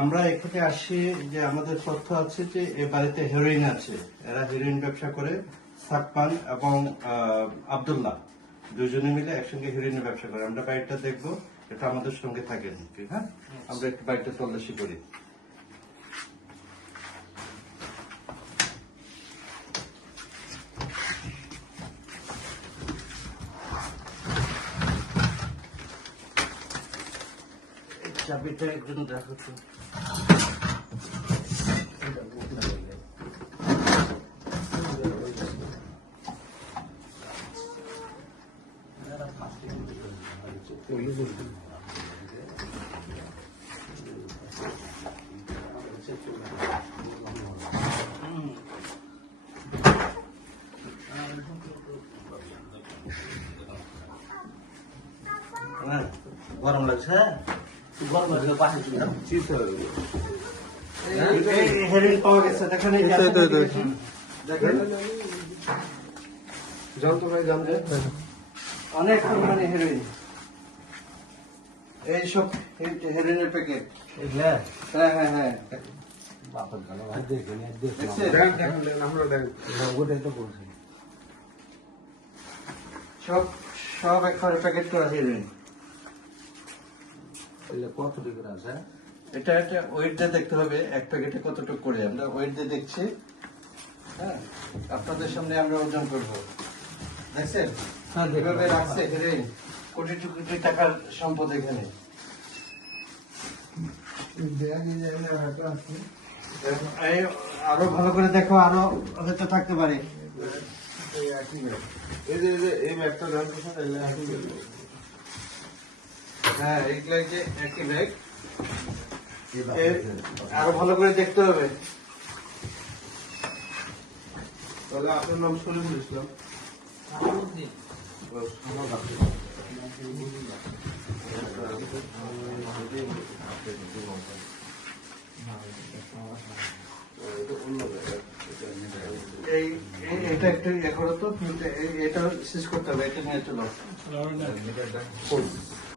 আমরা এখানে আসি যে আমাদের তথ্য আছে যে এ বাড়িতে হেরোইন আছে, এরা হেরোইন ব্যবসা করে। সাকমান এবং আব্দুল্লাহ দুজনে মিলে একসঙ্গে হেরোইনের ব্যবসা করে। আমরা বাড়িটা দেখবো, এটা আমাদের সঙ্গে থাকেন। হ্যাঁ, আমরা একটু বাড়িটা তল্লাশি করি। চাবিটা একজন রাখো তো। গরম লাগছে, গরম লাগছে পাশে হেরোইন পাওয়া গেছে। দেখেন জানতো ভাই, জানতে অনেক পরিমাণে হেরোইন। এইসব হেরোইনের প্যাকেট। হ্যাঁ হ্যাঁ হ্যাঁ, সব সব একবারে প্যাকেট করা হেরোইন। কত টাকা আছে? এটা একটা ওয়েট দিয়ে দেখতে হবে, এক প্যাকেটে কতটুকু করে। আমরা ওয়েট দিয়ে দেখছি। হ্যাঁ, আপনাদের সামনে আমরা ওজন করবো। দেখছেন এভাবে রাখছে হেরোইন, কোটি কোটি টাকার সম্পদ এখানে। আরো ভালো করে দেখো, আরো হয়তো থাকতে পারে। হ্যাঁ, এইগুলা যে একই ব্যাগ। আরো ভালো করে দেখতে হবে। তাহলে আপনার নাম শরীফুল ইসলাম। এটা একটু ইয়ে করো তো, এটা শেষ করতে হবে। এটা নিয়ে চলো।